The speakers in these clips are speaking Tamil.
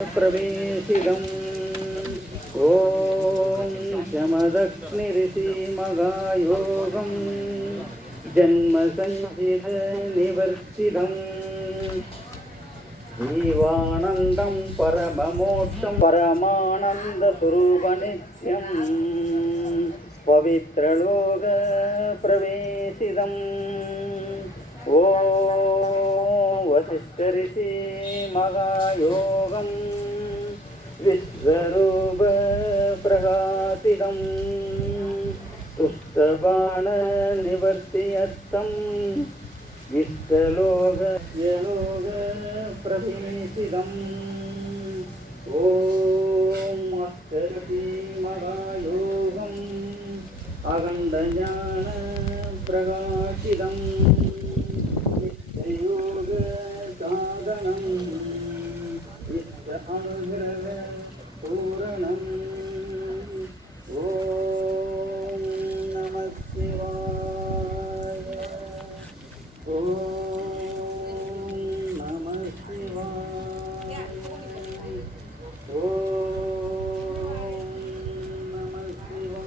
प्रवेशिदम् ॐ शमदग्निऋषिमगायोगं जन्मसञ्चितनिवर्तिदम् जीवानन्दं परममोक्षं परमानन्दस्वरूपनित्यं पवित्रलोकप्रवेशिदम् ॐ वसिष्ठऋषिमगायोगं विश्वरूपप्रकाशितं तुष्टबाणनिवर्तियत्तं विश्वलोकप्रवेशिदम् ॐ अष्टऋषिमगायोगम् अखण्डज्ञानप्रकाशितम् योगसाधनं पूरणम् ॐ नमः शिवाय ॐ नमः शिवाय ॐ नमः शिवाय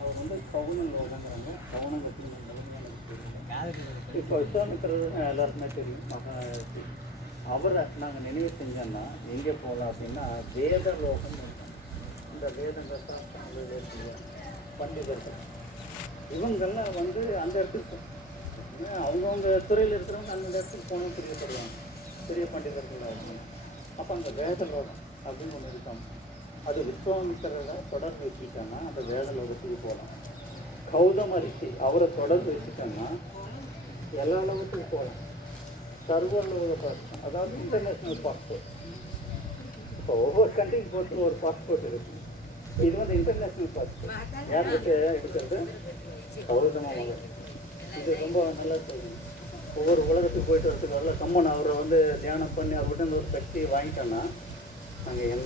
அவர் வந்து கவுனங்கள் வழங்குறாங்க. கவுனம் பற்றி இப்போ விஸ்வாமித்திரர் எல்லாருக்குமே தெரியும். மகாசி அவரை நாங்கள் நினைவு செஞ்சோன்னா எங்கே போகலாம் அப்படின்னா வேத லோகம். இந்த வேதங்கள் பண்டிதர்கள் இவங்கெல்லாம் வந்து அந்த இடத்துக்கு அவங்கவுங்க துறையில் இருக்கிறவங்க அந்த இடத்துக்கு போகணும் தெரியப்படுவாங்க. பெரிய பண்டிதர்கள் ஆகணும். அப்போ அந்த வேத லோகம் அப்படின்னு ஒன்று இருக்காங்க. அது விஸ்வாமித்திரரை தொடர்பு வச்சுக்கிட்டோன்னா அந்த வேத லோகத்துக்கு போகலாம். கௌதம ரிஷி அவரை தொடர்பு வச்சுட்டோன்னா எல்லா லோகத்துக்கு போகலாம். சர்வலோக பாஸ்போர்ட், அதாவது இன்டர்நேஷ்னல் பாஸ்போர்ட். இப்போ ஒவ்வொரு கண்ட்ரிக்கு போட்டு ஒரு பாஸ்போர்ட் இருக்குது. இது வந்து இன்டர்நேஷ்னல் பாஸ்போர்ட். யார்கிட்ட எடுக்கிறது? கௌதம மகன். இது ரொம்ப நல்லா தெரியும். ஒவ்வொரு உலகத்துக்கு போயிட்டு வரதுக்கு வரல கம்மன் அவரை வந்து தியானம் பண்ணி அவர்கிட்ட ஒரு சக்தியை வாங்கிட்டோன்னா நாங்கள் எந்த